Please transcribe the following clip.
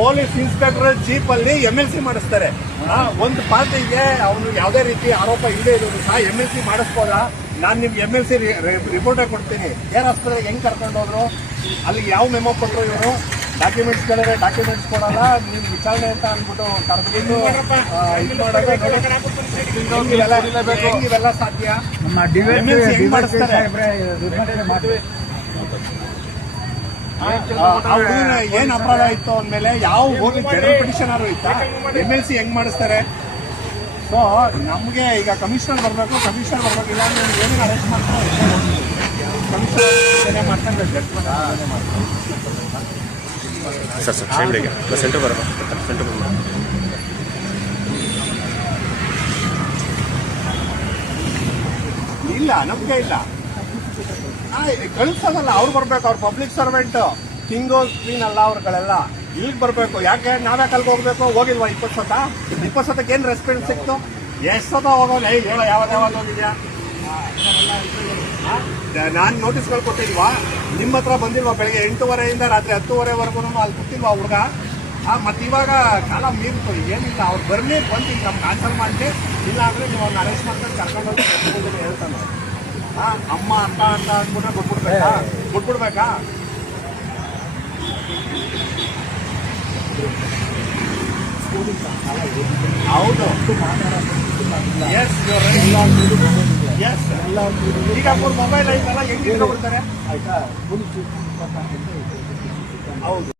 Police inspector jeep ಅಲ್ಲಿ MLC ಮಾಡಿಸ್ತಾರೆ. ಒಂದು ಪಾರ್ಟಿಗೆ ಅವನು ಯಾವುದೇ ರೀತಿ ಆರೋಪ ಇಲ್ಲದೆ ಇರೋದು ಸಹ MLC ಮಾಡಿಸ್ಬೋದಾ? ನಾನು ನಿಮ್ಗೆ MLC ರಿಪೋರ್ಟೇ ಕೊಡ್ತೀನಿ. ಏರ್ ಆಸ್ಪತ್ರೆಗೆ ಹೆಂಗ್ ಕರ್ಕೊಂಡು ಹೋದ್ರು, ಅಲ್ಲಿ ಯಾವ ಮೆಮೊ ಕೊಟ್ಟರು ಇವರು, ಡಾಕ್ಯುಮೆಂಟ್ಸ್ ಕೇಳಿದ್ರೆ ಡಾಕ್ಯುಮೆಂಟ್ಸ್ ಕೊಡಲ್ಲ, ನೀವು ವಿಚಾರಣೆ ಅಂತ ಅಂದ್ಬಿಟ್ಟು ಕರೆದ್ಬಿಟ್ಟು ಇವೆಲ್ಲ ಸಾಧ್ಯ? ಹೆಂಗ್ ಮಾಡಿಸ್ತಾರೆ? ಏನ್ ಅಪರಾಧ ಇತ್ತು ಅಂದ್ಮೇಲೆ ಯಾವ ಹೋಗಿ ಜನರಲ್ ಪಿಟಿಷನರ್ ಇತ್ತಾ? MLC ಹೆಂಗ್ ಮಾಡಿಸ್ತಾರೆ? ಸೊ ನಮ್ಗೆ ಈಗ ಕಮಿಷನರ್ ಬರ್ಬೇಕು ಇಲ್ಲ ಅಂದ್ರೆ ಏನೇನು ಅರೆಸ್ಟ್ ಮಾಡ್ತಾರೆ ಕಮಿಷನರ್ ಮಾಡ್ತಾರೆ. ಇಲ್ಲ ನಂಬಿಕೆ ಇಲ್ಲ, ಕಳಿಸೋದಲ್ಲ, ಅವ್ರು ಬರ್ಬೇಕು. ಅವ್ರು ಪಬ್ಲಿಕ್ ಸರ್ವೆಂಟ್, ಕಿಂಗೋ ಕ್ವೀನ್ ಅಲ್ಲ ಅವ್ರುಗಳೆಲ್ಲ. ಇಲ್ಲಿಗೆ ಬರ್ಬೇಕು. ಯಾಕೆ ನಾವೇ ಕಲ್ಗೆ ಹೋಗ್ಬೇಕು? ಹೋಗಿಲ್ವಾ 20 ಸತಕ್ಕೆ ಏನ್ ರೆಸ್ಪಾನ್ಸ್ ಸಿಕ್ತು? ಎಷ್ಟು ಸತ ಹೋಗೋದು? ಹೇಳೋ ಯಾವ್ದು ಹೋಗಿದ್ಯಾ? ನಾನು ನೋಟಿಸ್ಗಳು ಕೊಟ್ಟಿಲ್ವಾ? ನಿಮ್ಮ ಹತ್ರ ಬಂದಿಲ್ವಾ? ಬೆಳಗ್ಗೆ 8:30 ರಾತ್ರಿ 10:30 ಅಲ್ಲಿ ಕೂತಿಲ್ವಾ ಹುಡುಗ? ಮತ್ತೆ ಇವಾಗ ಕಾಲ ಮೀರ್ತು. ಏನಿಲ್ಲ, ಅವ್ರು ಬರ್ಲಿ ಬಂದು ನಮ್ಗೆ ಆನ್ಸರ್ ಮಾಡಿ, ಇಲ್ಲ ಅಂದ್ರೆ ನೀವು ಅವ್ರನ್ನ ಅರೆಸ್ಟ್ ಮಾಡ್ಕೊಂಡು ಕರ್ಕೊಂಡು ಹೋಗಿ ಹೇಳ್ತಾನೆ. ಅಮ್ಮ ಅಂತ ಅಂದ್ಬಿಟ್ರೆ ಬಿಟ್ಬಿಡ್ಬೇಕಾ? ಹೌದು, ಎಸ್ ಎಸ್. ಈಗ ಅವ್ರ ಮೊಬೈಲ್ ಐತಲ್ಲ, ಹೆಂಗ್ ಇಟ್ಕೊಬಿಡ್ತಾರೆ? ಹೌದು.